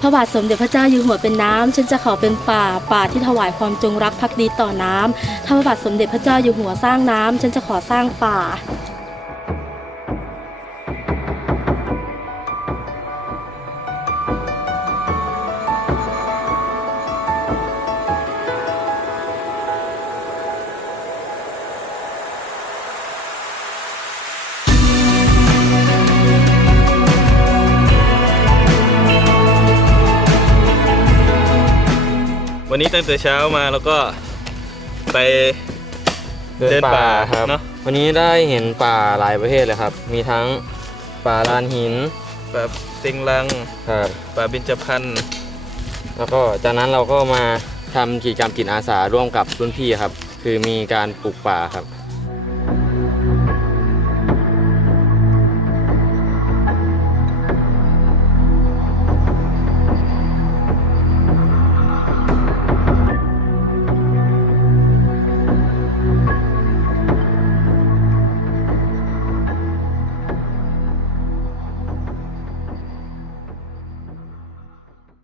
พระบาทสมเด็จพระเจ้าอยู่หัวเป็นน้ำฉันจะขอเป็นป่าป่าที่ถวายความจงรักภักดีต่อน้ำถ้าพระบาทสมเด็จพระเจ้าอยู่หัวสร้างน้ำฉันจะขอสร้างป่า วันนี้ตั้งแต่เช้ามาแล้วก็ไปเดินเดินป่าป่าครับเนอะวันนี้ได้เห็นป่าหลายประเภทเลยครับ มีทั้งป่าลานหินแบบเต็งลังครับป่าเบญจพรรณแล้วก็จากนั้นเราก็มาทำกิจกรรมจิตอาสาร่วมกับรุ่นพี่ครับ คือมีการปลูกป่าครับ